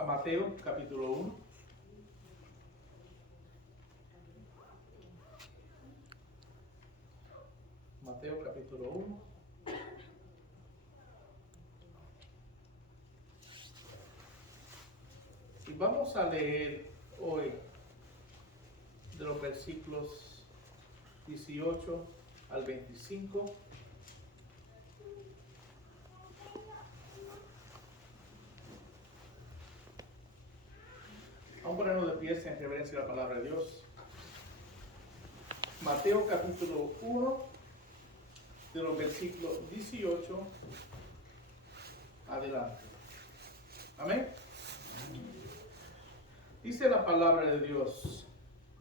a Mateo capítulo 1. Mateo capítulo 1. Y vamos a leer hoy de los versículos 18 al 25. Vamos a ponernos de pie en reverencia a la palabra de Dios. Mateo capítulo 1, de los versículos 18 adelante. Amén. Dice la palabra de Dios: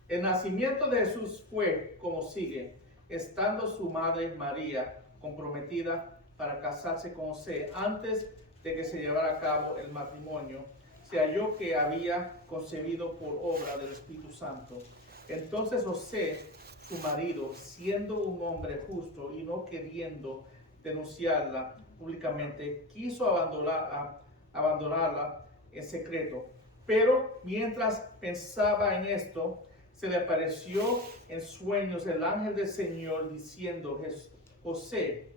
el nacimiento de Jesús fue como sigue. Estando su madre María comprometida para casarse con José, antes de que se llevara a cabo el matrimonio, se halló que había concebido por obra del Espíritu Santo. Entonces José, su marido, siendo un hombre justo y no queriendo denunciarla públicamente, quiso abandonarla en secreto. Pero mientras pensaba en esto, se le apareció en sueños el ángel del Señor diciendo: José,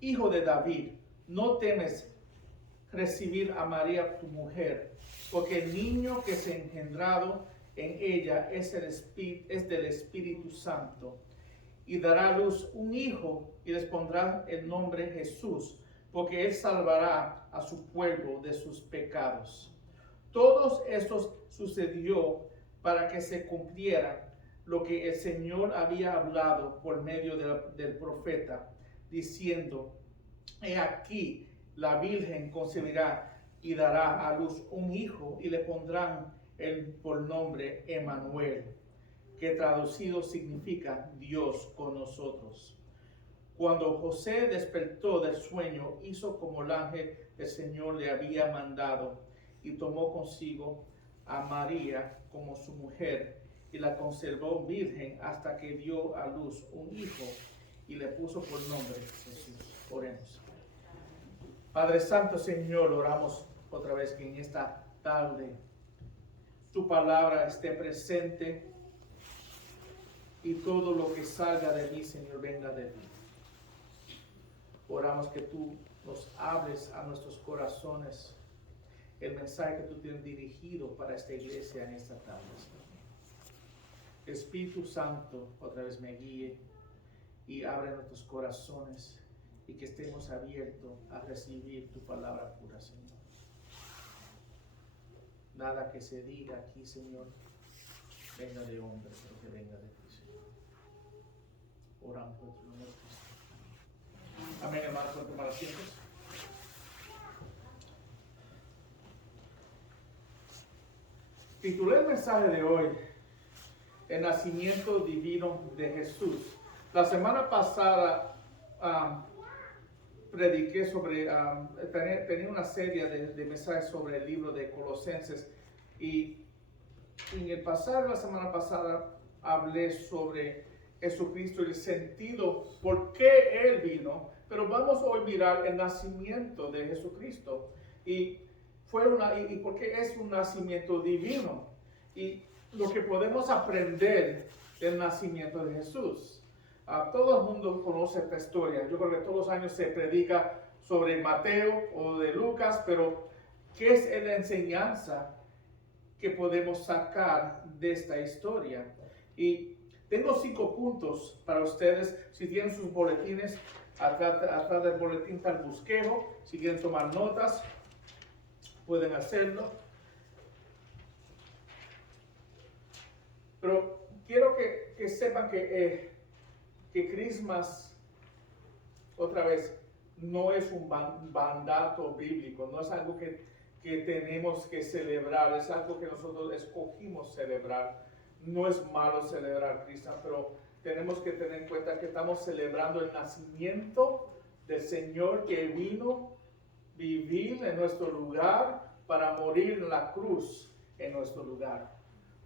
hijo de David, no temes recibir a María tu mujer, porque el niño que se ha engendrado en ella es del Espíritu Santo, y dará a luz un hijo y les pondrá el nombre Jesús, porque él salvará a su pueblo de sus pecados. Todo esto sucedió para que se cumpliera lo que el Señor había hablado por medio del profeta, diciendo: he aquí, la Virgen concebirá y dará a luz un hijo, y le pondrán por nombre Emmanuel, que traducido significa Dios con nosotros. Cuando José despertó del sueño, hizo como el ángel del Señor le había mandado, y tomó consigo a María como su mujer, y la conservó virgen hasta que dio a luz un hijo, y le puso por nombre Jesús. Oremos. Padre Santo, Señor, oramos otra vez que en esta tarde tu palabra esté presente y todo lo que salga de mí, Señor, venga de ti. Oramos que tú nos hables a nuestros corazones el mensaje que tú tienes dirigido para esta iglesia en esta tarde, Señor. Espíritu Santo, otra vez me guíe y abre nuestros corazones y que estemos abiertos a recibir tu palabra pura, Señor. Nada que se diga aquí, Señor, venga de hombre, pero que venga de ti, Señor. Oramos por tu nombre, Cristo. Amén, hermanos, por tomar asientos. Titulé el mensaje de hoy: el nacimiento divino de Jesús. La semana pasada prediqué sobre, tenía una serie de mensajes sobre el libro de Colosenses, y en el pasado, la semana pasada, hablé sobre Jesucristo y el sentido por qué Él vino, pero vamos hoy a mirar el nacimiento de Jesucristo y por qué es un nacimiento divino y lo que podemos aprender del nacimiento de Jesús. Todo el mundo conoce esta historia. Yo creo que todos los años se predica sobre Mateo o de Lucas, pero ¿qué es la enseñanza que podemos sacar de esta historia? Y tengo 5 puntos para ustedes. Si tienen sus boletines, atrás del boletín está el bosquejo. Si quieren tomar notas, pueden hacerlo. Pero quiero que sepan que Christmas, otra vez, no es un mandato bíblico, no es algo que tenemos que celebrar, es algo que nosotros escogimos celebrar. No es malo celebrar Christmas, pero tenemos que tener en cuenta que estamos celebrando el nacimiento del Señor, que vino a vivir en nuestro lugar para morir en la cruz en nuestro lugar.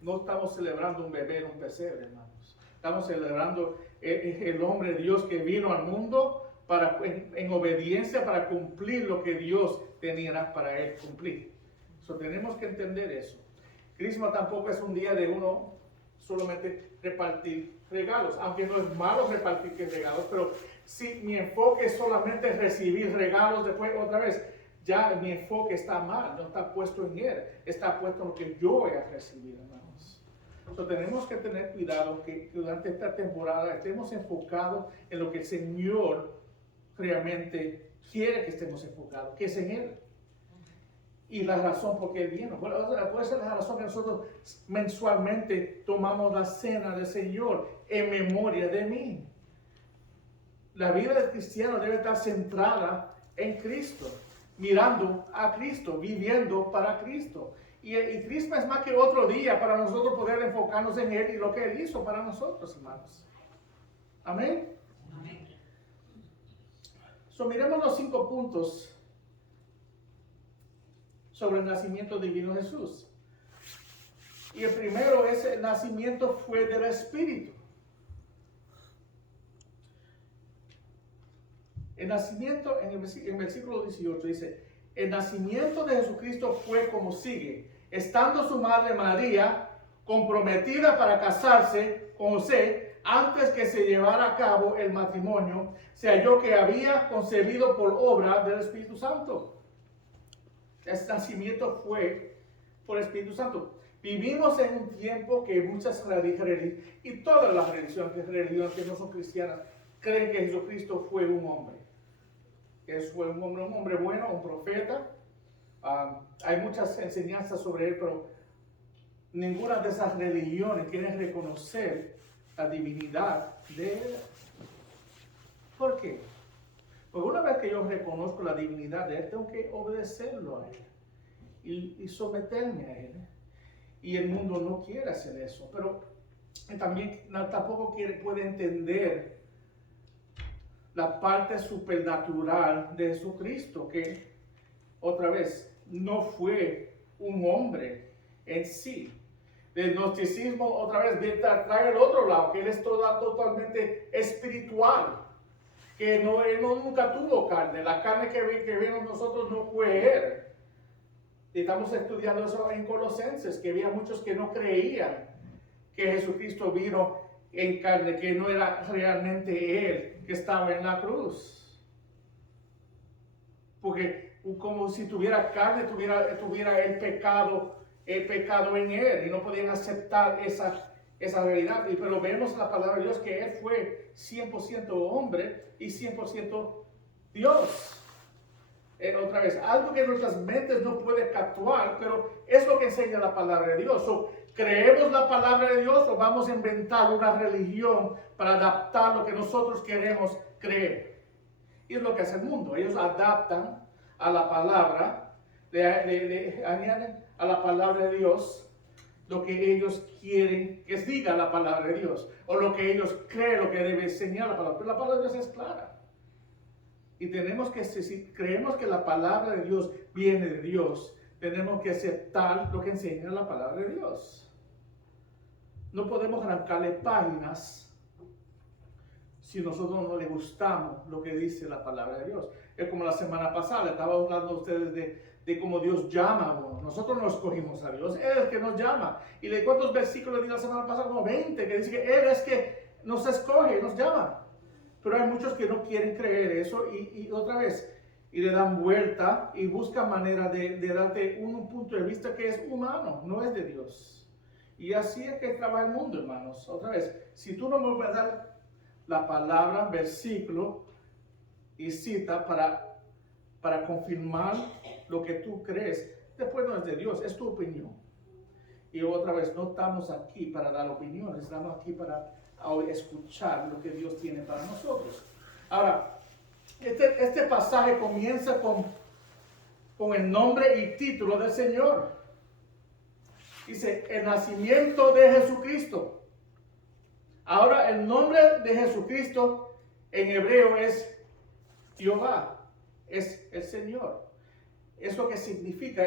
No estamos celebrando un bebé en un pesebre, hermanos. Estamos celebrando el hombre de Dios que vino al mundo en obediencia para cumplir lo que Dios tenía para él cumplir. Tenemos que entender eso. Crisma tampoco es un día de uno solamente repartir regalos, aunque no es malo repartir regalos, pero si mi enfoque es solamente recibir regalos, después otra vez, ya mi enfoque está mal, no está puesto en él, está puesto en lo que yo voy a recibir, hermanos. Tenemos que tener cuidado que durante esta temporada estemos enfocados en lo que el Señor realmente quiere que estemos enfocados, que es en Él. Y la razón por qué Él vino. Puede ser la razón que nosotros mensualmente tomamos la cena del Señor en memoria de mí. La vida del cristiano debe estar centrada en Cristo, mirando a Cristo, viviendo para Cristo. Y Cristo es más que otro día para nosotros poder enfocarnos en Él y lo que Él hizo para nosotros, hermanos. Amén. Amén. Miremos los 5 puntos sobre el nacimiento divino de Jesús. Y el primero es: el nacimiento fue del Espíritu. El nacimiento, en el versículo 18 dice: el nacimiento de Jesucristo fue como sigue. Estando su madre María comprometida para casarse con José, antes que se llevara a cabo el matrimonio, se halló que había concebido por obra del Espíritu Santo. Este nacimiento fue por el Espíritu Santo. Vivimos en un tiempo que muchas religiones, y todas las religiones que no son cristianas, creen que Jesucristo fue un hombre. Que fue un hombre bueno, un profeta. Hay muchas enseñanzas sobre él, pero ninguna de esas religiones quiere reconocer la divinidad de él. ¿Por qué? Porque una vez que yo reconozco la divinidad de él, tengo que obedecerlo a él y someterme a él. Y el mundo no quiere hacer eso, pero también tampoco puede entender la parte supernatural de Jesucristo, que otra vez no fue un hombre en sí. El gnosticismo otra vez trae el otro lado, que él es totalmente espiritual, que él nunca tuvo carne. La carne que vimos nosotros no fue él. Y estamos estudiando eso en Colosenses, que había muchos que no creían que Jesucristo vino en carne, que no era realmente él que estaba en la cruz. Porque como si tuviera carne, tuviera el pecado en él, y no podían aceptar esa realidad. Pero vemos en la palabra de Dios que él fue 100% hombre y 100% Dios. Otra vez, algo que nuestras mentes no pueden captar, pero es lo que enseña la palabra de Dios. ¿Creemos la palabra de Dios o vamos a inventar una religión para adaptar lo que nosotros queremos creer? Y es lo que hace el mundo. Ellos adaptan a la palabra, añaden a la palabra de Dios lo que ellos quieren que diga la palabra de Dios, o lo que ellos creen, lo que debe enseñar la palabra. Pero la palabra de Dios es clara. Y tenemos que, si creemos que la palabra de Dios viene de Dios, tenemos que aceptar lo que enseña la palabra de Dios. No podemos arrancarle páginas si nosotros no le gustamos lo que dice la palabra de Dios. Es como la semana pasada, estaba hablando a ustedes de cómo Dios llama a uno. Nosotros no escogimos a Dios, Él es el que nos llama. ¿Y de cuántos versículos di la semana pasada? Como 20, que dice que Él es que nos escoge, nos llama. Pero hay muchos que no quieren creer eso y otra vez, y le dan vuelta y buscan manera de darte un punto de vista que es humano, no es de Dios. Y así es que trabaja el mundo, hermanos. Otra vez, si tú no me puedes dar la palabra, versículo y cita para confirmar lo que tú crees, después no es de Dios, es tu opinión. Y otra vez, no estamos aquí para dar opiniones, estamos aquí para escuchar lo que Dios tiene para nosotros. Ahora, este pasaje comienza con el nombre y título del Señor. Dice, el nacimiento de Jesucristo. Ahora, el nombre de Jesucristo en hebreo es Jehová, es el Señor. Eso que significa,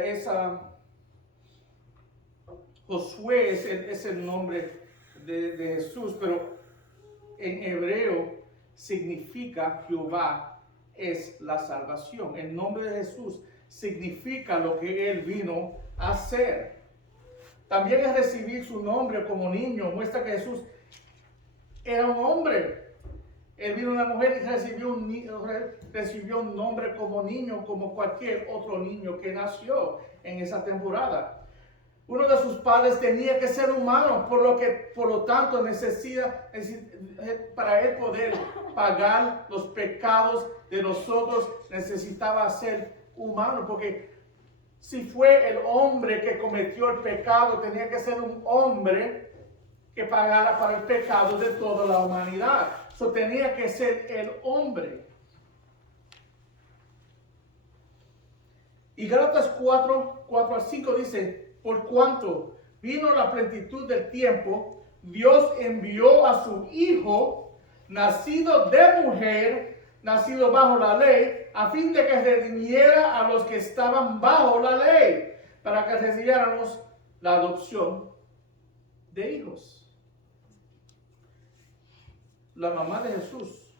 Josué es el nombre de Jesús, pero en hebreo significa Jehová es la salvación. El nombre de Jesús significa lo que Él vino a hacer. También el recibir su nombre como niño muestra que Jesús era un hombre. Él vino una mujer y recibió un nombre como niño, como cualquier otro niño que nació en esa temporada. Uno de sus padres tenía que ser humano, por lo tanto para él poder pagar los pecados de nosotros, necesitaba ser humano, porque si fue el hombre que cometió el pecado, tenía que ser un hombre que pagara para el pecado de toda la humanidad. Eso tenía que ser el hombre. Y Gálatas 4:4-5 dice: por cuanto vino la plenitud del tiempo, Dios envió a su Hijo, nacido de mujer, nacido bajo la ley, a fin de que redimiera a los que estaban bajo la ley, para que recibiéramos la adopción de hijos. La mamá de Jesús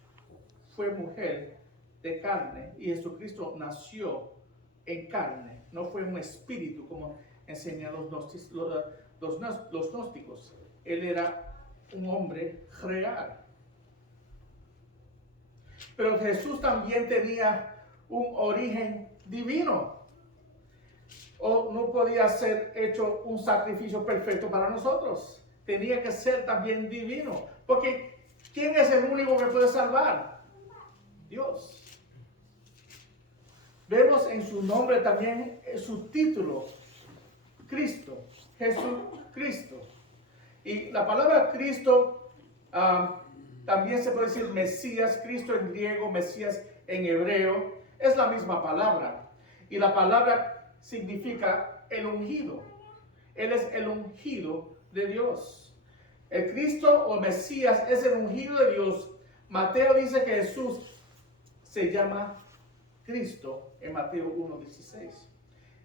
fue mujer de carne y Jesucristo nació en carne, no fue un espíritu como enseñan los gnósticos. Él era un hombre real. Pero Jesús también tenía un origen divino. O no podía ser hecho un sacrificio perfecto para nosotros. Tenía que ser también divino. Porque ¿quién es el único que puede salvar? Dios. Vemos en su nombre también su título, Cristo, Jesucristo. Y la palabra Cristo también se puede decir Mesías, Cristo en griego, Mesías en hebreo, es la misma palabra. Y la palabra significa el ungido. Él es el ungido de Dios. El Cristo o Mesías es el ungido de Dios. Mateo dice que Jesús se llama Cristo en Mateo 1:16.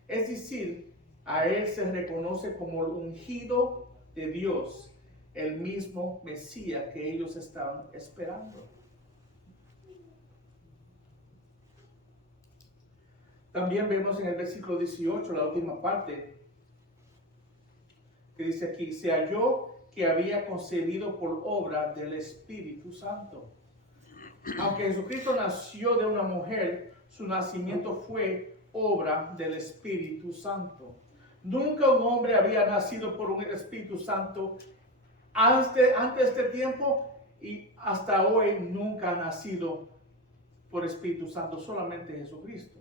Es decir, a Él se reconoce como el ungido de Dios, el mismo Mesías que ellos estaban esperando. También vemos en el versículo 18, la última parte, que dice aquí: se halló que había concebido por obra del Espíritu Santo. Aunque Jesucristo nació de una mujer, su nacimiento fue obra del Espíritu Santo. Nunca un hombre había nacido por un Espíritu Santo antes de este tiempo, y hasta hoy nunca ha nacido por Espíritu Santo, solamente Jesucristo.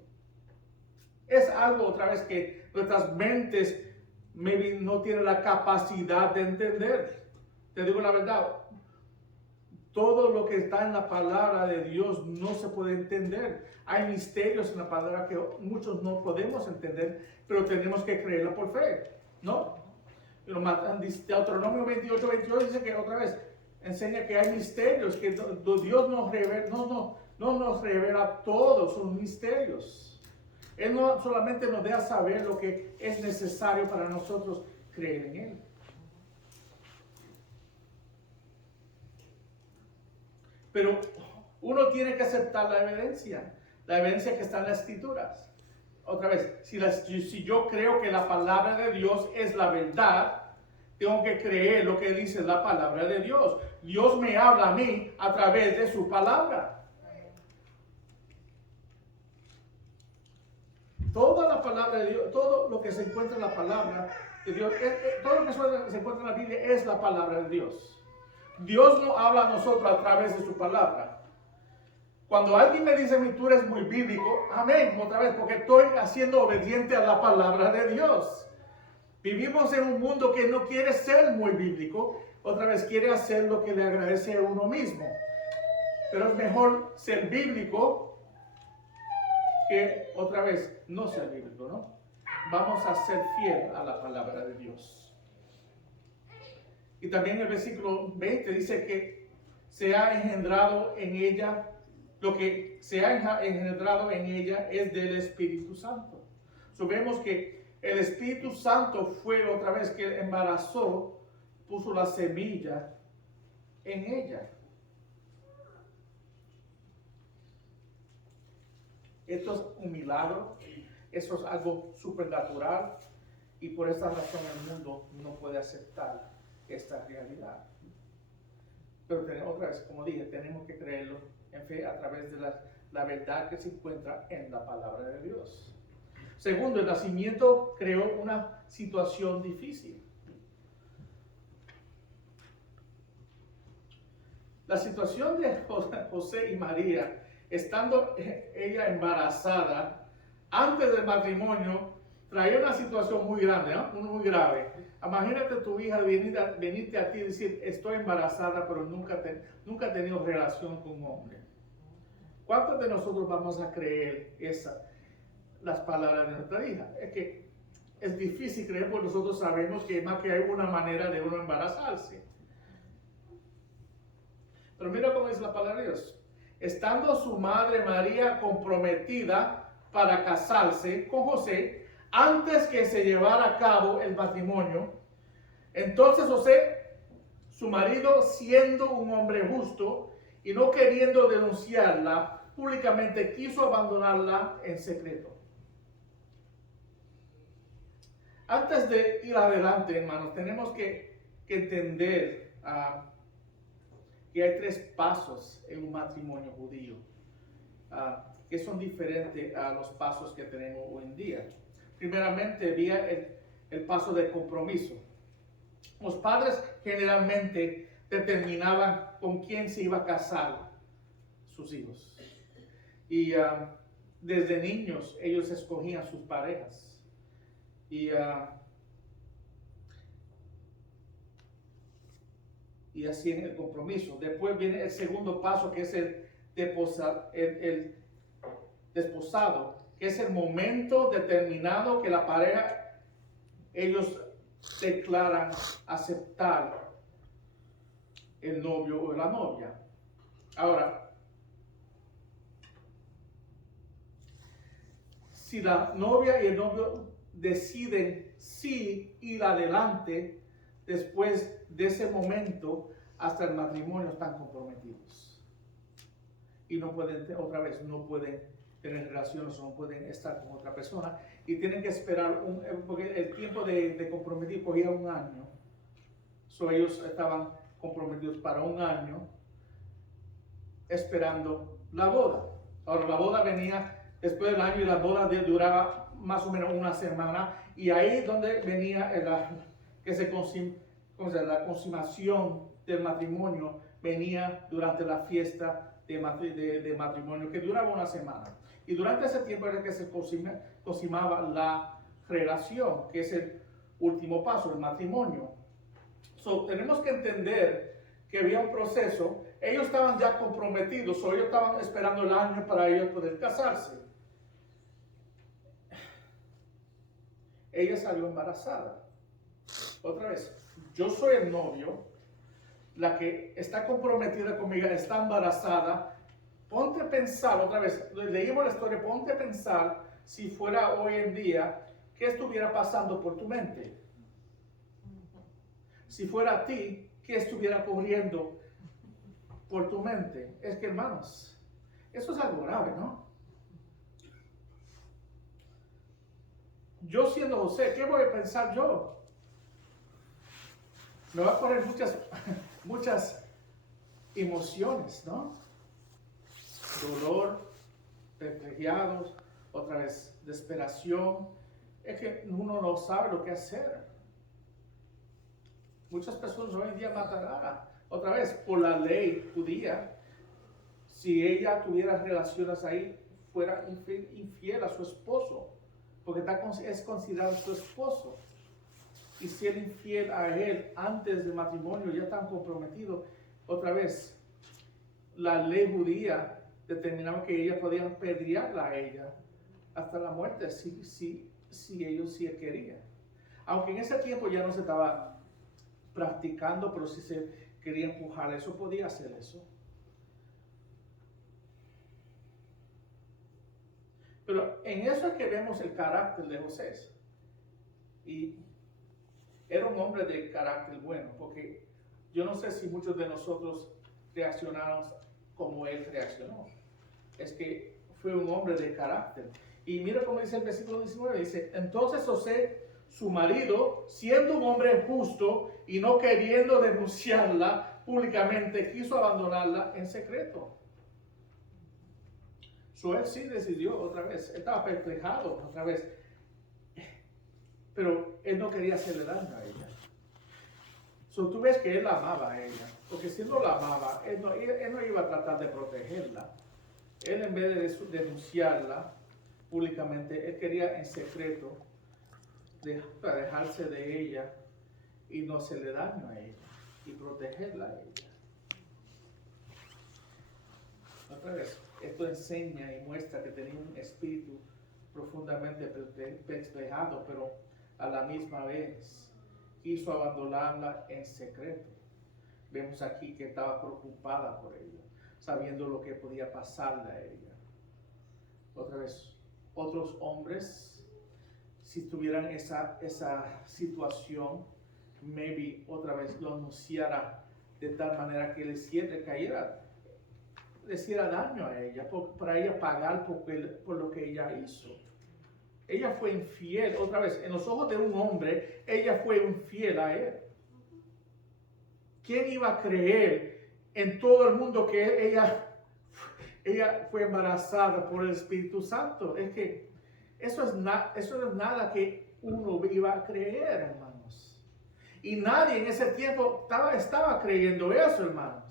Es algo otra vez que nuestras mentes maybe no tienen la capacidad de entender. Te digo la verdad, todo lo que está en la palabra de Dios no se puede entender. Hay misterios en la palabra que muchos no podemos entender, pero tenemos que creerla por fe, ¿no? Deuteronomio 28 dice que otra vez enseña que hay misterios, que Dios no nos revela todos sus misterios. Él no solamente nos deja saber lo que es necesario para nosotros creer en Él. Pero uno tiene que aceptar la evidencia que está en las Escrituras. Otra vez, si yo creo que la palabra de Dios es la verdad, tengo que creer lo que dice la palabra de Dios. Dios me habla a mí a través de su palabra. Toda la palabra de Dios, todo lo que se encuentra en la palabra de Dios, todo lo que se encuentra en la Biblia es la palabra de Dios. Dios no habla a nosotros a través de su palabra. Cuando alguien me dice, tú eres muy bíblico, amén, otra vez, porque estoy siendo obediente a la palabra de Dios. Vivimos en un mundo que no quiere ser muy bíblico, otra vez quiere hacer lo que le agradece a uno mismo. Pero es mejor ser bíblico que otra vez no ser bíblico, ¿no? Vamos a ser fiel a la palabra de Dios. Y también el versículo 20 dice que se ha engendrado en ella, lo que se ha engendrado en ella es del Espíritu Santo. So, vemos que el Espíritu Santo fue otra vez que embarazó, puso la semilla en ella. Esto es un milagro. eso es algo supernatural y por esta razón el mundo no puede aceptar esta realidad. Pero otra vez, como dije, tenemos que creerlo en fe a través de la verdad que se encuentra en la palabra de Dios. Segundo, el nacimiento creó una situación difícil. La situación de José y María, estando ella embarazada antes del matrimonio, traía una situación muy grande, ¿no? Muy grave. Imagínate tu hija venirte a ti y decir, estoy embarazada, pero nunca he tenido relación con un hombre. ¿Cuántos de nosotros vamos a creer las palabras de nuestra hija? Es que es difícil creer porque nosotros sabemos que más que hay una manera de uno embarazarse. Pero mira cómo dice la palabra de Dios. Estando su madre María comprometida para casarse con José, antes que se llevara a cabo el matrimonio, entonces José, su marido, siendo un hombre justo y no queriendo denunciarla públicamente, quiso abandonarla en secreto. Antes de ir adelante, hermanos, tenemos que entender que hay 3 pasos en un matrimonio judío que son diferentes a los pasos que tenemos hoy en día. Primeramente, había el paso de compromiso. Los padres generalmente determinaban con quién se iba a casar sus hijos. Y desde niños ellos escogían sus parejas. Y hacían el compromiso. Después viene el segundo paso, que es el desposado, que es el momento determinado que la pareja, ellos declaran aceptar el novio o la novia. Ahora, si la novia y el novio deciden sí ir adelante, después de ese momento hasta el matrimonio están comprometidos y no pueden, otra vez, no pueden tener relaciones o no pueden estar con otra persona y tienen que esperar porque el tiempo de comprometir cogía 1 año. Ellos estaban comprometidos para 1 año esperando la boda. Ahora la boda venía después del año y la boda duraba más o menos 1 semana, y ahí es donde venía la consumación del matrimonio, venía durante la fiesta de matrimonio que duraba 1 semana. Y durante ese tiempo era que se consumaba la relación, que es el último paso, el matrimonio. Tenemos que entender que había un proceso. Ellos estaban ya comprometidos, ellos estaban esperando el año para ellos poder casarse. Ella salió embarazada. Otra vez, yo soy el novio, la que está comprometida conmigo está embarazada. Ponte a pensar, otra vez, leímos la historia, ponte a pensar si fuera hoy en día, ¿qué estuviera pasando por tu mente? Si fuera a ti, ¿qué estuviera corriendo por tu mente? Es que, hermanos, eso es algo grave, ¿no? Yo siendo José, ¿qué voy a pensar yo? Me va a correr muchas emociones, ¿no? Dolor, perplejados, otra vez desesperación. Es que uno no sabe lo que hacer. Muchas personas hoy en día matarán. Otra vez, por la ley judía, si ella tuviera relaciones ahí, fuera infiel a su esposo, porque es considerado su esposo. Y si él infiel a él antes del matrimonio, ya están comprometidos. Otra vez, la ley judía determinaba que ella podía apedrearla a ella hasta la muerte si ellos sí querían. Aunque en ese tiempo ya no se estaba practicando, pero si se quería empujar eso, podía hacer eso. Pero en eso es que vemos el carácter de José. Y era un hombre de carácter bueno, porque yo no sé si muchos de nosotros reaccionamos como él reaccionó. Es que fue un hombre de carácter. Y mira cómo dice el versículo 19, dice, entonces José, su marido, siendo un hombre justo y no queriendo denunciarla públicamente, quiso abandonarla en secreto. Él sí decidió otra vez, él estaba perplejado otra vez, pero él no quería hacerle daño a ella. Tú ves que él la amaba a ella, porque si no la amaba, él no iba a tratar de protegerla. Él, en vez de denunciarla públicamente, él quería en secreto alejarse de ella y no hacerle daño a ella y protegerla a ella. Otra vez, esto enseña y muestra que tenía un espíritu profundamente perplejado, pero a la misma vez quiso abandonarla en secreto. Vemos aquí que estaba preocupada por ella, sabiendo lo que podía pasarle a ella. Otra vez, otros hombres, si tuvieran esa situación, maybe otra vez lo anunciara de tal manera que le hiciera daño a ella, para ella pagar por lo que ella hizo. Ella fue infiel, otra vez, en los ojos de un hombre, ella fue infiel a él. ¿Quién iba a creer en todo el mundo que ella fue embarazada por el Espíritu Santo? Es que eso no es nada que uno iba a creer, hermanos. Y nadie en ese tiempo estaba creyendo eso, hermanos.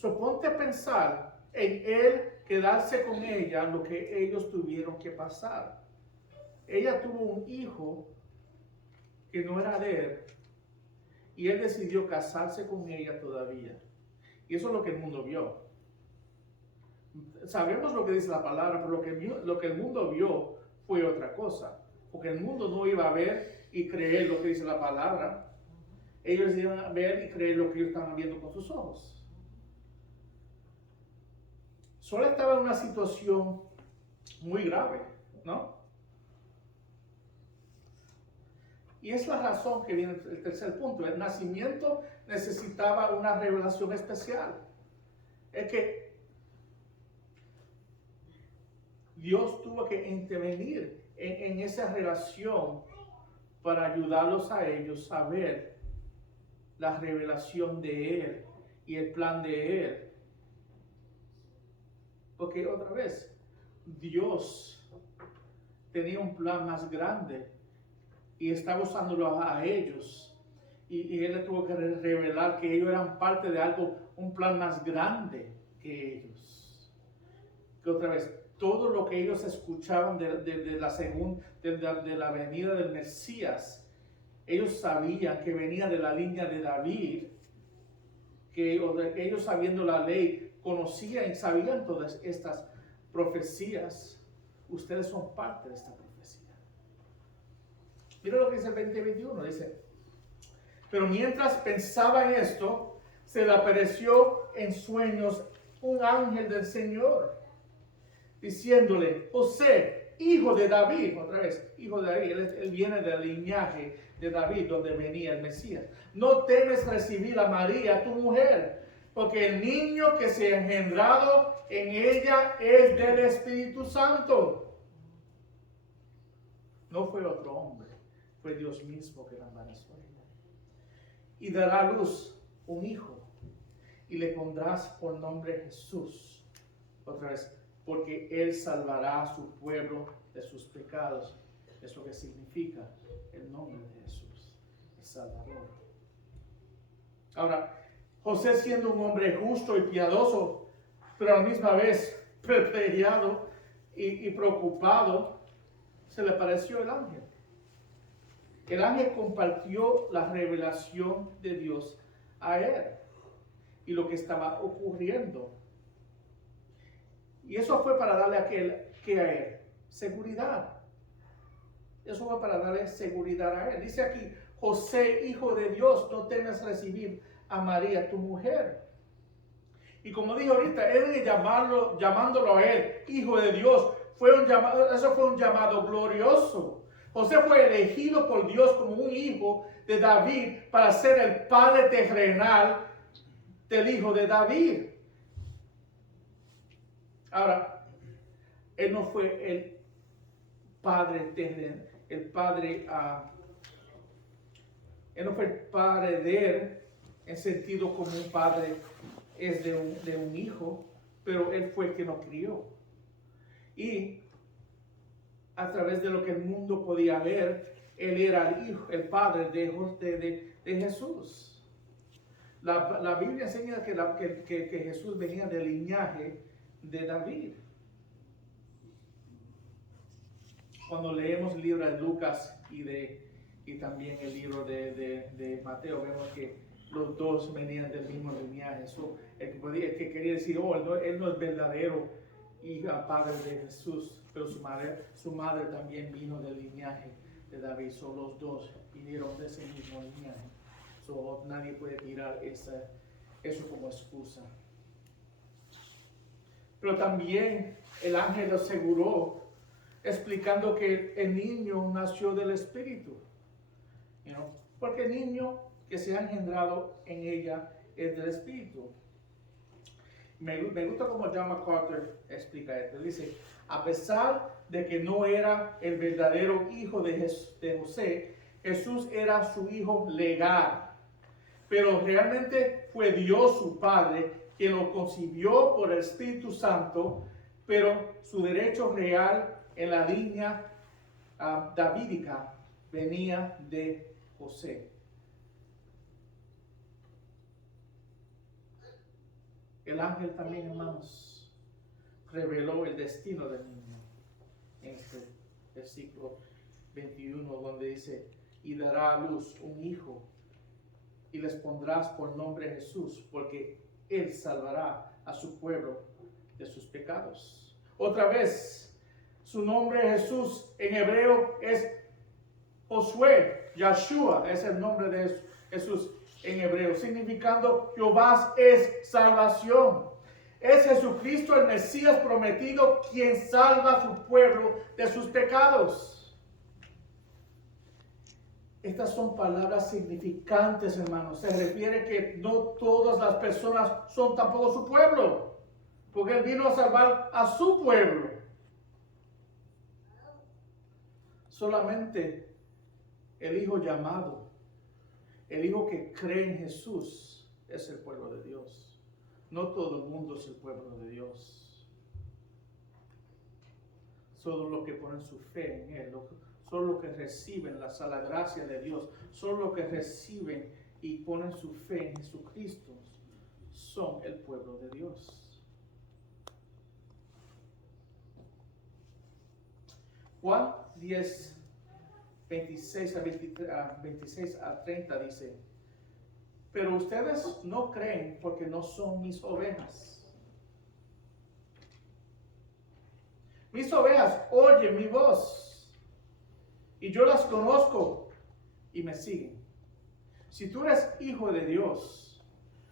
Ponte a pensar en él quedarse con ella, lo que ellos tuvieron que pasar. Ella tuvo un hijo que no era de él, y él decidió casarse con ella todavía. Y eso es lo que el mundo vio. Sabemos lo que dice la palabra, pero lo que el mundo vio fue otra cosa. Porque el mundo no iba a ver y creer lo que dice la palabra. Ellos iban a ver y creer lo que ellos estaban viendo con sus ojos. Solo estaba en una situación muy grave, ¿no? Y es la razón que viene el tercer punto. El nacimiento necesitaba una revelación especial. Es que Dios tuvo que intervenir en esa relación para ayudarlos a ellos a ver la revelación de Él y el plan de Él. Porque otra vez, Dios tenía un plan más grande y estaba usándolo a ellos. Y Él le tuvo que revelar que ellos eran parte de algo, un plan más grande que ellos. Que otra vez, todo lo que ellos escuchaban de la venida del Mesías, ellos sabían que venía de la línea de David, que ellos sabiendo la ley, conocían y sabían todas estas profecías. Ustedes son parte de esta profecía. Mira lo que dice el 20:21, dice, pero mientras pensaba en esto, se le apareció en sueños un ángel del Señor, diciéndole, José, hijo de David, otra vez, hijo de David, él viene del linaje de David, donde venía el Mesías, no temes recibir a María, tu mujer, porque el niño que se ha engendrado en ella es del Espíritu Santo. No fue otro hombre, fue Dios mismo que la embarazó a ella. Y dará a luz un hijo, y le pondrás por nombre Jesús. Otra vez, porque Él salvará a su pueblo de sus pecados. Es lo que significa el nombre de Jesús, el Salvador. Ahora, José, siendo un hombre justo y piadoso, pero a la misma vez perplejado y preocupado, se le apareció el ángel. El ángel compartió la revelación de Dios a él y lo que estaba ocurriendo. Y eso fue para darle a él seguridad. Eso fue para darle seguridad a él. Dice aquí, José, hijo de Dios, no temas recibir a María, tu mujer. Y como dije ahorita, él llamándolo a él, hijo de Dios, eso fue un llamado glorioso. José fue elegido por Dios como un hijo de David para ser el padre terrenal del hijo de David. Ahora, Él no fue el padre terrenal, él no fue el padre de él en sentido como un padre es de un hijo, pero él fue el que lo crió. Y a través de lo que el mundo podía ver, él era el hijo, el padre de Jesús. La Biblia enseña que Jesús venía del linaje de David. Cuando leemos el libro de Lucas y también el libro de Mateo, vemos que los dos venían del mismo linaje. Eso, el que quería decir, él no es verdadero hija, padre de Jesús, pero su madre también vino del linaje de David. Son los dos vinieron de ese mismo linaje. Nadie puede tirar eso como excusa. Pero también el ángel aseguró, explicando que el niño nació del Espíritu. Porque el niño que se ha engendrado en ella es del Espíritu. Me gusta como John MacArthur explica esto. Dice, a pesar de que no era el verdadero hijo de José, Jesús era su hijo legal. Pero realmente fue Dios su Padre quien lo concibió por el Espíritu Santo, pero su derecho real en la línea davídica venía de José. El ángel también, hermanos, reveló el destino del niño en este versículo 21, donde dice, y dará a luz un hijo, y les pondrás por nombre Jesús, porque él salvará a su pueblo de sus pecados. Otra vez, su nombre Jesús en hebreo es Josué, Yahshua es el nombre de Jesús en hebreo, significando Jehová es salvación. Es Jesucristo el Mesías prometido quien salva a su pueblo de sus pecados. Estas son palabras significantes, hermanos. Se refiere que no todas las personas son tampoco su pueblo, porque Él vino a salvar a su pueblo. Solamente el Hijo llamado, el Hijo que cree en Jesús, es el pueblo de Dios. No todo el mundo es el pueblo de Dios. Solo los que ponen su fe en Él, son los que reciben la gracia de Dios, son los que reciben y ponen su fe en Jesucristo, son el pueblo de Dios. Juan 10, 26 a 30 dice, pero ustedes no creen porque no son mis ovejas. Mis ovejas oyen mi voz. Y yo las conozco y me siguen. Si tú eres hijo de Dios,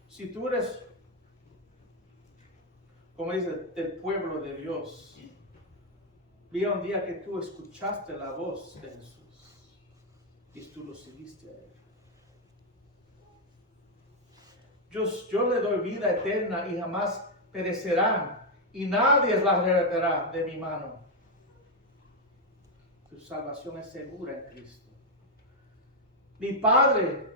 si tú eres, como dice, del pueblo de Dios, vi un día que tú escuchaste la voz de Jesús y tú lo seguiste a Él. Yo le doy vida eterna y jamás perecerán y nadie las arrebatará de mi mano. Tu salvación es segura en Cristo. Mi Padre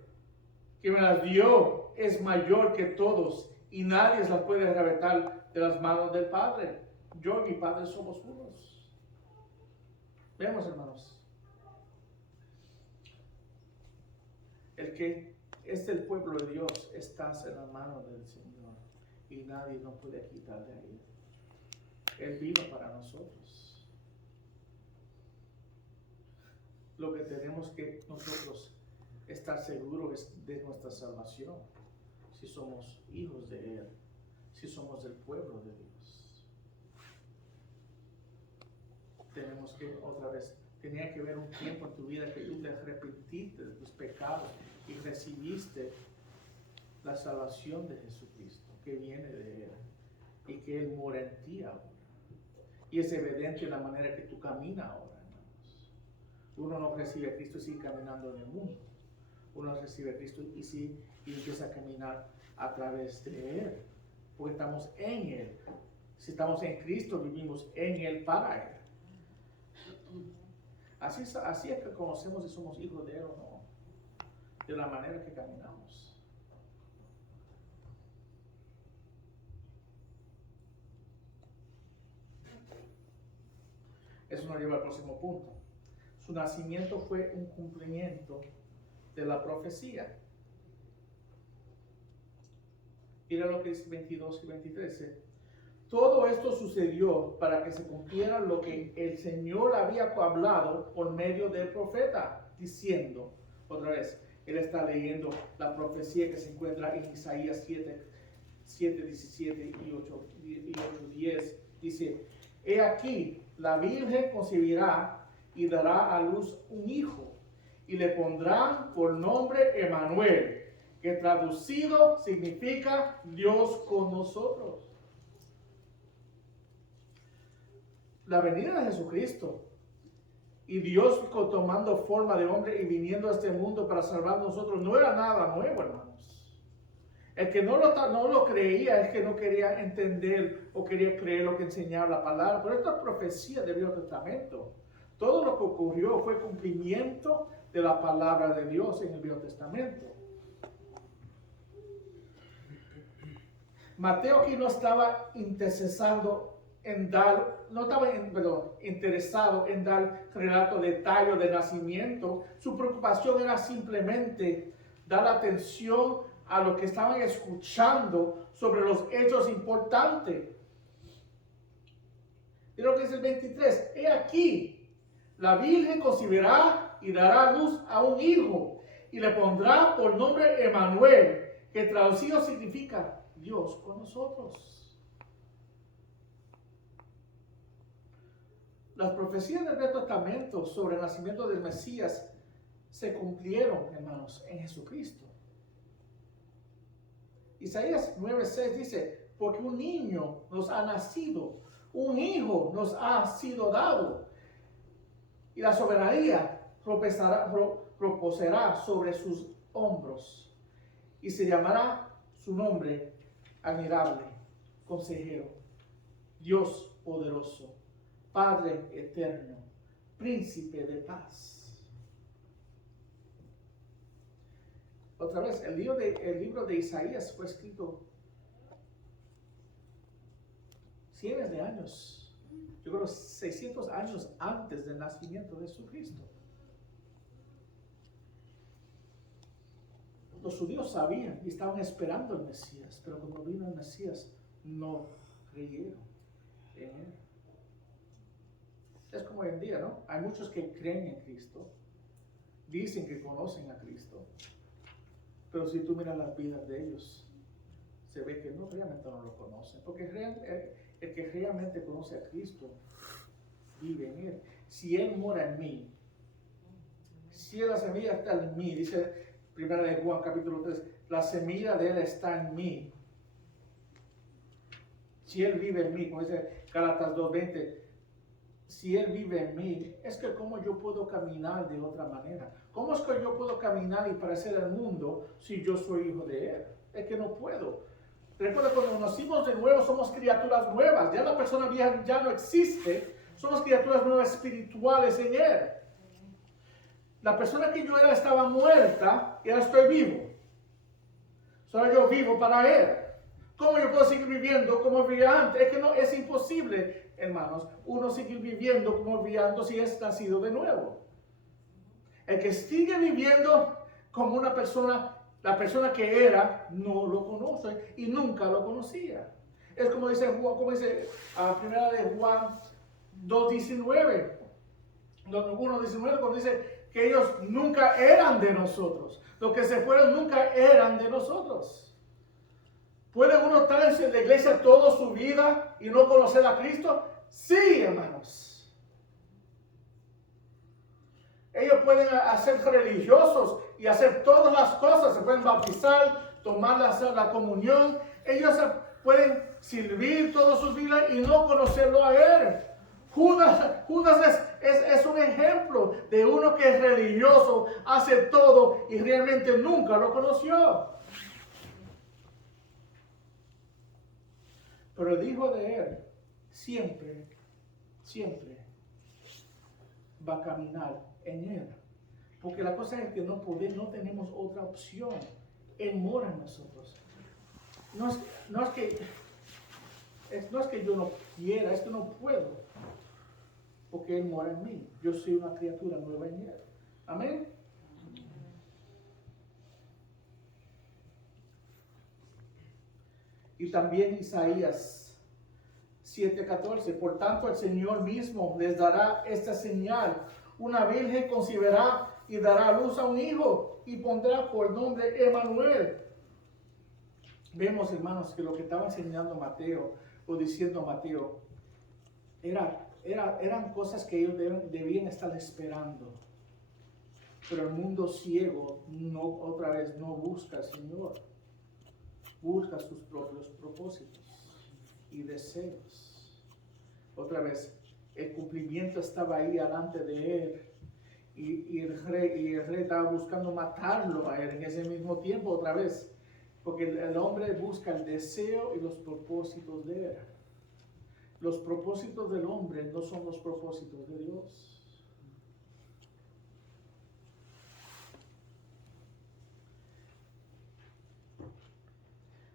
que me las dio es mayor que todos y nadie las puede arrebatar de las manos del Padre. Yo y mi Padre somos unos. Vemos, hermanos. El que es el pueblo de Dios está en las manos del Señor y nadie nos puede quitar de ahí. Él vino para nosotros. Lo que tenemos que nosotros estar seguros es de nuestra salvación, si somos hijos de Él, si somos del pueblo de Dios. Tenemos que, otra vez, tenía que haber un tiempo en tu vida que tú te arrepentiste de tus pecados y recibiste la salvación de Jesucristo, que viene de Él, y que Él mora en ti ahora. Y es evidente en la manera que tú caminas ahora. Uno no recibe a Cristo y sigue caminando en el mundo. Uno recibe a Cristo y empieza a caminar a través de Él. Porque estamos en Él. Si estamos en Cristo, vivimos en Él, para Él. Así es que conocemos si somos hijos de Él o no, de la manera que caminamos. Eso nos lleva al próximo punto. Su nacimiento fue un cumplimiento de la profecía. Mira lo que dice 22 y 23. Todo esto sucedió para que se cumpliera lo que el Señor había hablado por medio del profeta, diciendo, otra vez, él está leyendo la profecía que se encuentra en Isaías 7, 17 y 8, 10. Dice, he aquí, la Virgen concebirá y dará a luz un hijo, y le pondrán por nombre Emmanuel, que traducido significa Dios con nosotros. La venida de Jesucristo y Dios tomando forma de hombre y viniendo a este mundo para salvar a nosotros no era nada nuevo, hermanos. El que no lo creía es que no quería entender o quería creer lo que enseñaba la palabra. Pero esta profecía del Viejo Testamento, todo lo que ocurrió fue cumplimiento de la palabra de Dios en el Viejo Testamento. Mateo aquí no estaba interesado en dar relato detalle de nacimiento. Su preocupación era simplemente dar atención a lo que estaban escuchando sobre los hechos importantes. Y lo que dice el 23, he aquí, la Virgen concebirá y dará luz a un hijo, y le pondrá por nombre Emmanuel, que traducido significa Dios con nosotros. Las profecías del Viejo Testamento sobre el nacimiento del Mesías se cumplieron, hermanos, en Jesucristo. Isaías 9:6 dice, porque un niño nos ha nacido, un hijo nos ha sido dado, y la soberanía reposará sobre sus hombros, y se llamará su nombre admirable, consejero, Dios poderoso, Padre eterno, príncipe de paz. Otra vez, el libro de Isaías fue escrito cientos de años, yo creo 600 años antes del nacimiento de Jesucristo. Los judíos sabían y estaban esperando al Mesías, pero cuando vino el Mesías no creyeron en él. Es como hoy en día, ¿no? Hay muchos que creen en Cristo, dicen que conocen a Cristo, pero si tú miras las vidas de ellos, se ve que realmente no lo conocen, porque el que realmente conoce a Cristo vive en Él. Si Él mora en mí, si la semilla está en mí, dice 1 de Juan capítulo 3, la semilla de Él está en mí. Si Él vive en mí, como dice Gálatas 2:20, si Él vive en mí, es que cómo yo puedo caminar de otra manera. ¿Cómo es que yo puedo caminar y parecer al mundo si yo soy hijo de Él? Es que no puedo. Recuerda, cuando nacimos de nuevo somos criaturas nuevas. Ya la persona vieja ya no existe. Somos criaturas nuevas espirituales en Él. La persona que yo era estaba muerta y ahora estoy vivo. Solo yo vivo para Él. ¿Cómo yo puedo seguir viviendo como vivía antes? Es que no, es imposible, hermanos, uno seguir viviendo como vivía antes si es nacido de nuevo. El que sigue viviendo como una persona, la persona que era, no lo conoce y nunca lo conocía. Es como dice Juan, primera de Juan 2:19, 1:19, cuando dice que ellos nunca eran de nosotros. Los que se fueron nunca eran de nosotros. ¿Puede uno estar en la iglesia toda su vida y no conocer a Cristo? Sí, hermanos. Ellos pueden ser religiosos y hacer todas las cosas. Se pueden bautizar, tomar la comunión. Ellos pueden servir toda su vida y no conocerlo a Él. Judas es un ejemplo de uno que es religioso, hace todo y realmente nunca lo conoció. Pero el Hijo de Él siempre, siempre va a caminar en Él. Porque la cosa es que no tenemos otra opción. Él mora en nosotros. No es que yo no quiera, es que no puedo. Porque Él mora en mí. Yo soy una criatura nueva en Él. Amén. Y también Isaías 7:14. Por tanto, el Señor mismo les dará esta señal. Una virgen concebirá y dará a luz a un hijo y pondrá por nombre Emmanuel. Vemos, hermanos, que lo que estaba enseñando Mateo o diciendo Mateo eran cosas que ellos debían estar esperando. Pero el mundo ciego otra vez no busca al Señor. Busca sus propios propósitos y deseos. Otra vez, el cumplimiento estaba ahí delante de él. Y el rey estaba buscando matarlo a él en ese mismo tiempo otra vez. Porque el hombre busca el deseo y los propósitos de él. Los propósitos del hombre no son los propósitos de Dios.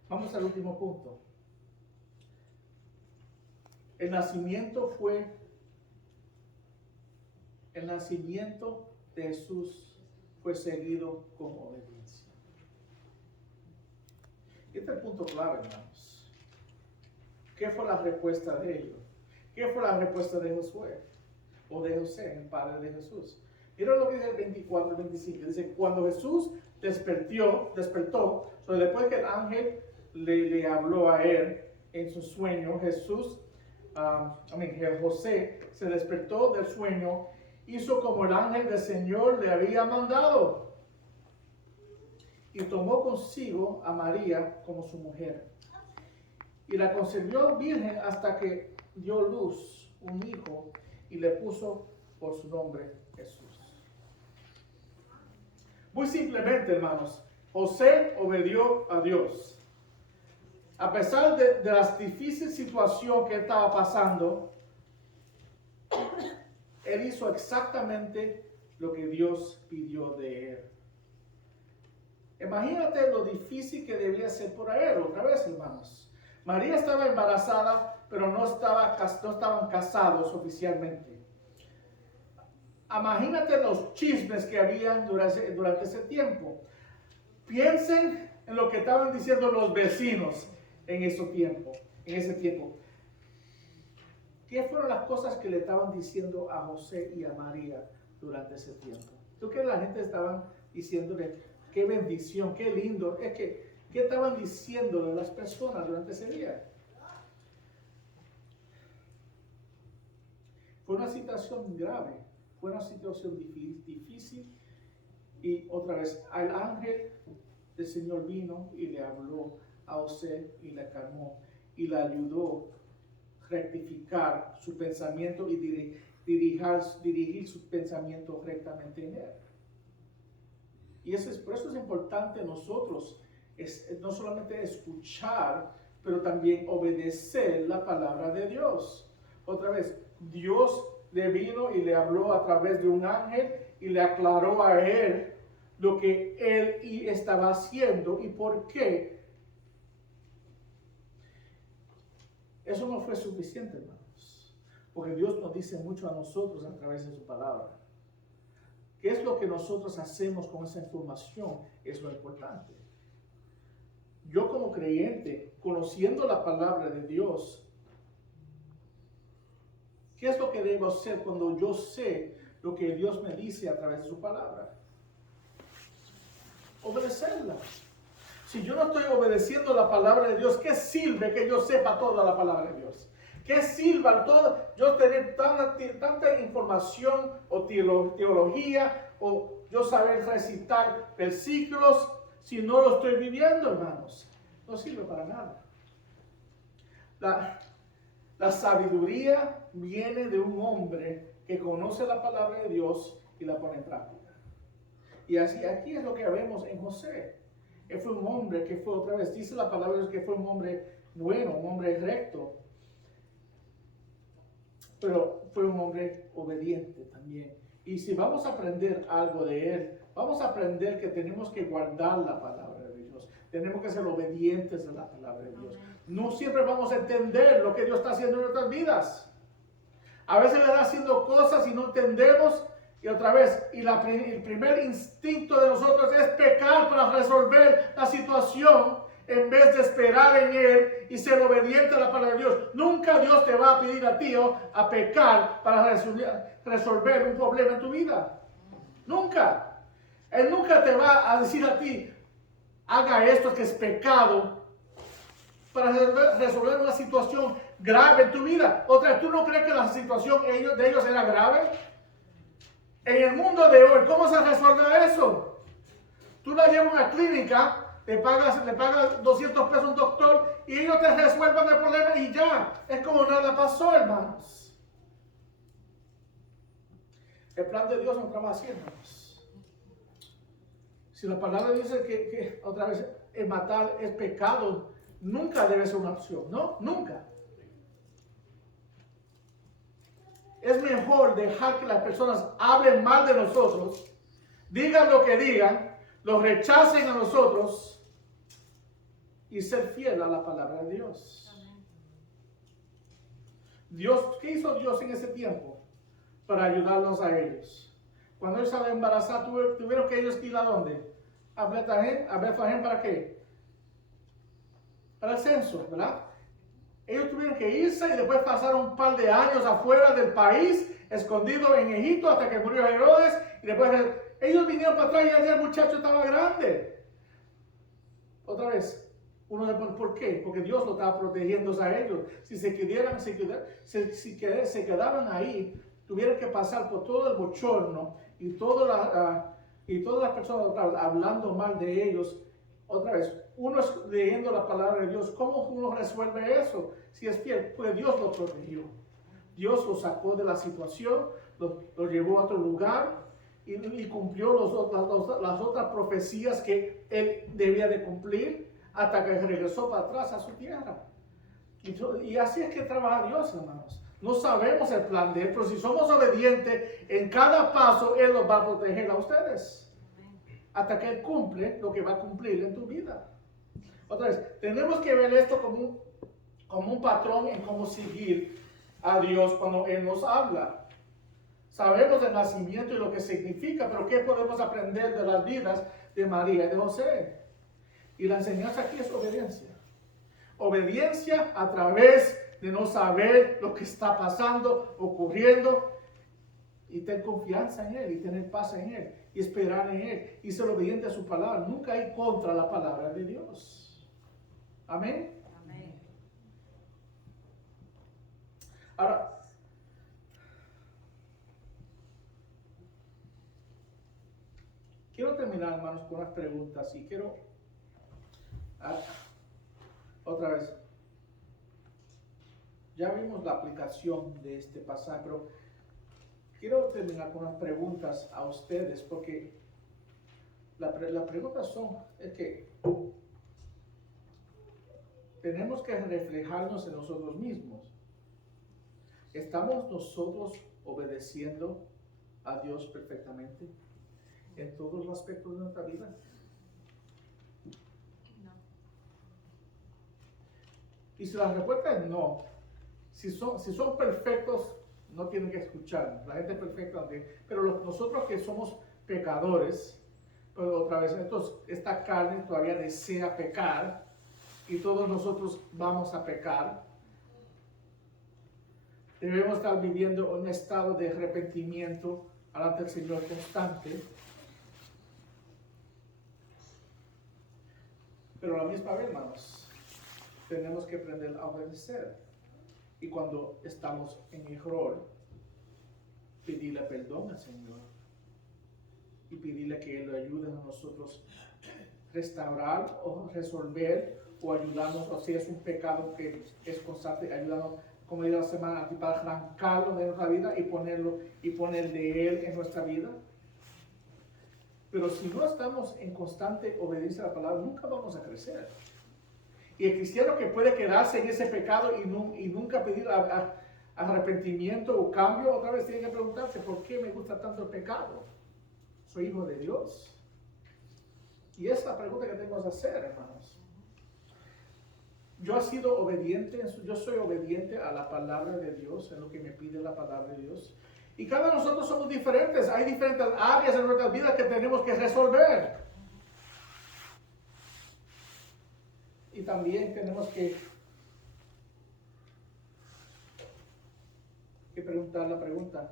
Vamos al último punto. El nacimiento de Jesús fue seguido con obediencia. Este es el punto clave, hermanos. ¿Qué fue la respuesta de ellos? ¿Qué fue la respuesta de Josué? O de José, el padre de Jesús. Mira lo que dice el 24 y 25. Dice, cuando Jesús despertó, después que el ángel le habló a él en su sueño, José se despertó del sueño, hizo como el ángel del Señor le había mandado y tomó consigo a María como su mujer y la concebió virgen hasta que dio luz un hijo y le puso por su nombre Jesús. Muy simplemente, hermanos, José obedió a Dios. A pesar de la difícil situación que estaba pasando, él hizo exactamente lo que Dios pidió de él. Imagínate lo difícil que debía ser por él, otra vez, hermanos. María estaba embarazada, pero no estaban casados oficialmente. Imagínate los chismes que había durante ese tiempo. Piensen en lo que estaban diciendo los vecinos en ese tiempo. ¿Qué fueron las cosas que le estaban diciendo a José y a María durante ese tiempo? ¿Tú crees que la gente estaban diciéndole qué bendición, qué lindo? ¿Qué estaban diciéndole las personas durante ese día? Fue una situación grave, fue una situación difícil. Y otra vez, el ángel del Señor vino y le habló a José y le calmó y le ayudó a rectificar su pensamiento y dirigir su pensamiento rectamente en él. Y por eso es importante nosotros no solamente escuchar, pero también obedecer la palabra de Dios. Otra vez, Dios le vino y le habló a través de un ángel y le aclaró a él lo que él estaba haciendo y por qué. Eso no fue suficiente, hermanos, porque Dios nos dice mucho a nosotros a través de su palabra. ¿Qué es lo que nosotros hacemos con esa información? Es lo importante. Yo como creyente, conociendo la palabra de Dios, ¿qué es lo que debo hacer cuando yo sé lo que Dios me dice a través de su palabra? Obedecerla. Si yo no estoy obedeciendo la palabra de Dios, ¿qué sirve que yo sepa toda la palabra de Dios? ¿Qué sirve yo tener tanta información o teología o yo saber recitar versículos si no lo estoy viviendo, hermanos? No sirve para nada. La sabiduría viene de un hombre que conoce la palabra de Dios y la pone en práctica. Y así, aquí es lo que vemos en José. Él fue un hombre que fue, otra vez, dice la palabra que fue un hombre bueno, un hombre recto. pero fue un hombre obediente también. Y si vamos a aprender algo de él, vamos a aprender que tenemos que guardar la palabra de Dios. Tenemos que ser obedientes a la palabra de Dios. No siempre vamos a entender lo que Dios está haciendo en nuestras vidas. A veces le está haciendo cosas y no entendemos. Y otra vez, el primer instinto de nosotros es pecar para resolver la situación en vez de esperar en Él y ser obediente a la palabra de Dios. Nunca Dios te va a pedir a ti a pecar para resolver un problema en tu vida. Nunca. Él nunca te va a decir a ti, haga esto que es pecado para resolver una situación grave en tu vida. Otra vez, ¿tú no crees que la situación de ellos era grave? En el mundo de hoy, ¿cómo se resuelve eso? Tú la llevas a una clínica, le pagas 200 pesos a un doctor y ellos te resuelvan el problema y ya. Es como nada pasó, hermanos. El plan de Dios no trabaja así, hermanos. Si la palabra dice que otra vez, matar es pecado, nunca debe ser una opción, ¿no? Nunca. Es mejor dejar que las personas hablen mal de nosotros, digan lo que digan, los rechacen a nosotros y ser fiel a la palabra de Dios. Dios, ¿qué hizo Dios en ese tiempo para ayudarnos a ellos? Cuando ellos estaban embarazados, tuvieron que ellos ir a dónde? A Betlehem, ¿para qué? Para el censo, ¿verdad? Ellos tuvieron que irse y después pasaron un par de años afuera del país, escondidos en Egipto hasta que murió Herodes. Y después ellos vinieron para atrás y ya el muchacho estaba grande. Otra vez, uno se pone, ¿por qué? Porque Dios lo estaba protegiendo a ellos. Si se quedaban ahí, tuvieron que pasar por todo el bochorno y todas las personas otra vez, hablando mal de ellos. Otra vez, uno es leyendo la palabra de Dios. ¿Cómo uno resuelve eso? Si es fiel, pues Dios lo protegió. Dios lo sacó de la situación, lo llevó a otro lugar y cumplió las otras profecías que él debía de cumplir hasta que regresó para atrás a su tierra. Y así es que trabaja Dios, hermanos. No sabemos el plan de Él, pero si somos obedientes, en cada paso Él los va a proteger a ustedes. Hasta que Él cumple lo que va a cumplir en tu vida. Otra vez, tenemos que ver esto como un patrón en cómo seguir a Dios cuando Él nos habla. Sabemos el nacimiento y lo que significa, pero ¿qué podemos aprender de las vidas de María y de José? Y la enseñanza aquí es obediencia. Obediencia a través de no saber lo que está pasando, ocurriendo, y tener confianza en Él, y tener paz en Él, y esperar en Él, y ser obediente a su palabra. Nunca hay contra la palabra de Dios. Amén. Amén. Ahora, quiero terminar, hermanos, con unas preguntas, y quiero otra vez. Ya vimos la aplicación de este pasaje, pero quiero terminar con unas preguntas a ustedes, porque las preguntas es que tenemos que reflejarnos en nosotros mismos. ¿Estamos nosotros obedeciendo a Dios perfectamente en todos los aspectos de nuestra vida? No. Y si la respuesta es no, si son perfectos, no tienen que escucharnos. La gente es perfecta, pero nosotros que somos pecadores, pues otra vez, esta carne todavía desea pecar y todos nosotros vamos a pecar. Debemos estar viviendo un estado de arrepentimiento delante del Señor constante. Pero a la misma vez, hermanos, tenemos que aprender a obedecer. Y cuando estamos en error, pedirle perdón al Señor. Y pedirle que Él lo ayude a nosotros restaurar o resolver o ayudarnos, o si es un pecado que es constante, ayudarnos, como digo la semana, para arrancarlo de nuestra vida y poner de Él en nuestra vida. Pero si no estamos en constante obediencia a la palabra, nunca vamos a crecer. Y el cristiano que puede quedarse en ese pecado y nunca pedir arrepentimiento o cambio, otra vez tiene que preguntarse, ¿por qué me gusta tanto el pecado? ¿Soy hijo de Dios? Y esa es la pregunta que tenemos que hacer, hermanos. Yo he sido obediente, yo soy obediente a la palabra de Dios, en lo que me pide la palabra de Dios. Y cada uno de nosotros somos diferentes, hay diferentes áreas en nuestras vidas que tenemos que resolver. Y también tenemos que preguntar la pregunta,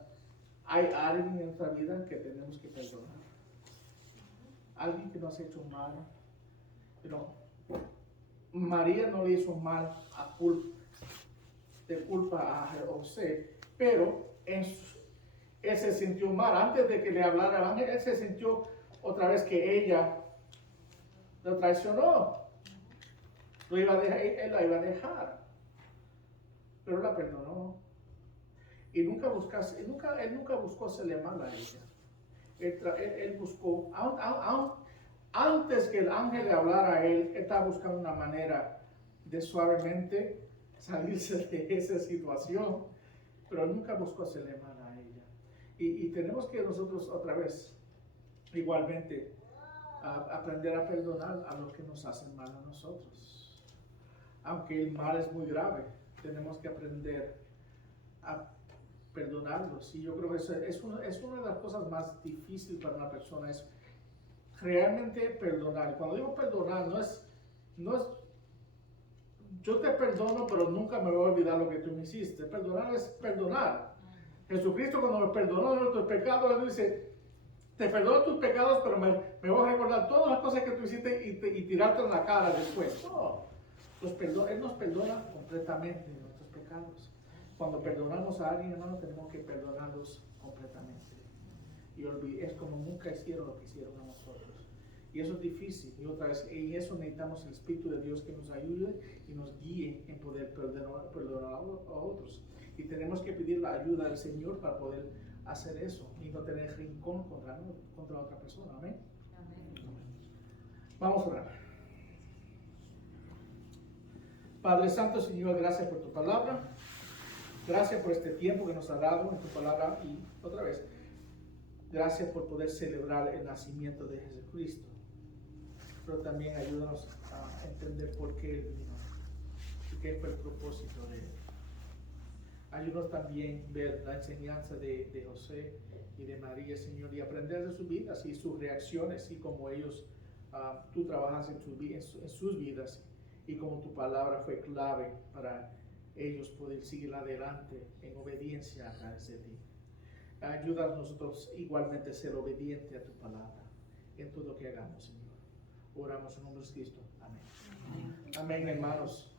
¿hay alguien en nuestra vida que tenemos que perdonar? Alguien que nos ha hecho mal. Pero María no le hizo mal de culpa a José, pero él se sintió mal. Antes de que le hablara el ángel, él se sintió otra vez que ella lo traicionó. Él la iba a dejar, pero la perdonó. Y él nunca buscó hacerle mal a ella. Él buscó, antes que el ángel le hablara a él estaba buscando una manera de suavemente salirse de esa situación, pero nunca buscó hacerle mal a ella. Y tenemos que nosotros otra vez, igualmente, aprender a perdonar a los que nos hacen mal a nosotros. Aunque el mal es muy grave, tenemos que aprender a perdonarlos. Y yo creo que es una de las cosas más difíciles para una persona, es realmente perdonar. Cuando digo perdonar, no es yo te perdono, pero nunca me voy a olvidar lo que tú me hiciste. Perdonar es perdonar. Jesucristo, cuando nos perdonó nuestros pecados, Él dice, te perdono tus pecados, pero me voy a recordar todas las cosas que tú hiciste y tirarte en la cara después. No, Él nos perdona completamente nuestros pecados. Cuando perdonamos a alguien, hermano, tenemos que perdonarlos completamente. Y es como nunca hicieron lo que hicieron a nosotros. Y eso es difícil. Y otra vez, en eso necesitamos el Espíritu de Dios que nos ayude y nos guíe en poder perdonar a otros. Y tenemos que pedir la ayuda del Señor para poder hacer eso y no tener rincón contra otra persona. Amén. Amén. Vamos a orar. Padre Santo, Señor, gracias por tu palabra. Gracias por este tiempo que nos ha dado en tu palabra. Y otra vez, gracias por poder celebrar el nacimiento de Jesucristo. Pero también ayúdanos a entender por qué Él vino y qué fue el propósito de Él. Ayúdanos también a ver la enseñanza de José y de María, Señor, y aprender de sus vidas y sus reacciones y cómo ellos, tú trabajas en sus vidas y cómo tu palabra fue clave para ellos poder seguir adelante en obediencia a través de ti. Ayúdanos nosotros igualmente a ser obedientes a tu palabra en todo lo que hagamos, Señor. Oramos en nombre de Cristo. Amén. Amén, hermanos.